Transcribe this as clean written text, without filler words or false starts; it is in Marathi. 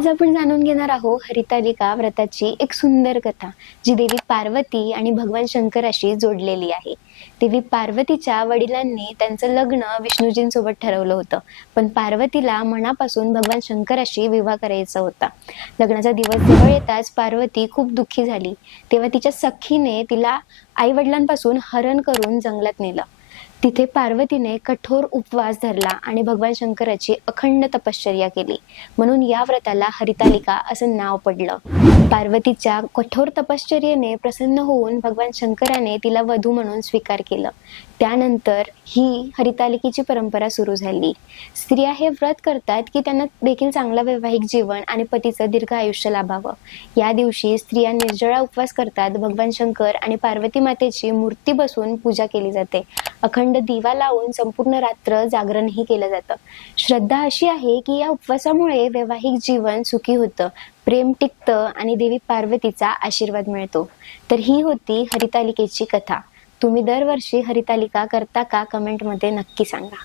आज आपण जाणून घेणार आहोत हरितालिका व्रताची एक सुंदर कथा, जी देवी पार्वती आणि भगवान शंकराशी जोडलेली आहे. देवी पार्वतीच्या वडिलांनी त्यांचं लग्न विष्णूजींसोबत ठरवलं होतं, पण पार्वतीला मनापासून भगवान शंकराशी विवाह करायचा होता. लग्नाचा दिवस जवळ येताच पार्वती खूप दुःखी झाली. तेव्हा तिच्या सखीने तिला आई वडिलांपासून हरण करून जंगलात नेलं. तिथे पार्वतीने कठोर उपवास धरला आणि भगवान शंकराची अखंड तपश्चर्या केली. म्हणून या व्रताला हरितालिका असं नाव पडलं. पार्वतीच्या कठोर तपश्चर्येने प्रसन्न होऊन भगवान शंकराने तिला वधू म्हणून स्वीकार केलं. त्यानंतर ही हरितालिकेची परंपरा सुरू झाली. स्त्रिया हे व्रत करतात की त्यांना देखील चांगलं वैवाहिक जीवन आणि पतीचं दीर्घ आयुष्य लाभावं. या दिवशी स्त्रिया निर्जळा उपवास करतात. भगवान शंकर आणि पार्वती मातेची मूर्ती बसवून पूजा केली जाते. अखंड दिवा लावून संपूर्ण रात्र जागरणही केलं जातं. श्रद्धा अशी आहे की या उपवासामुळे वैवाहिक जीवन सुखी होतं, प्रेम टिकतं आणि देवी पार्वतीचा आशीर्वाद मिळतो. तर ही होती हरितालिकेची कथा. तुम्ही दरवर्षी हरितालिका करता का? कमेंटमध्ये नक्की सांगा.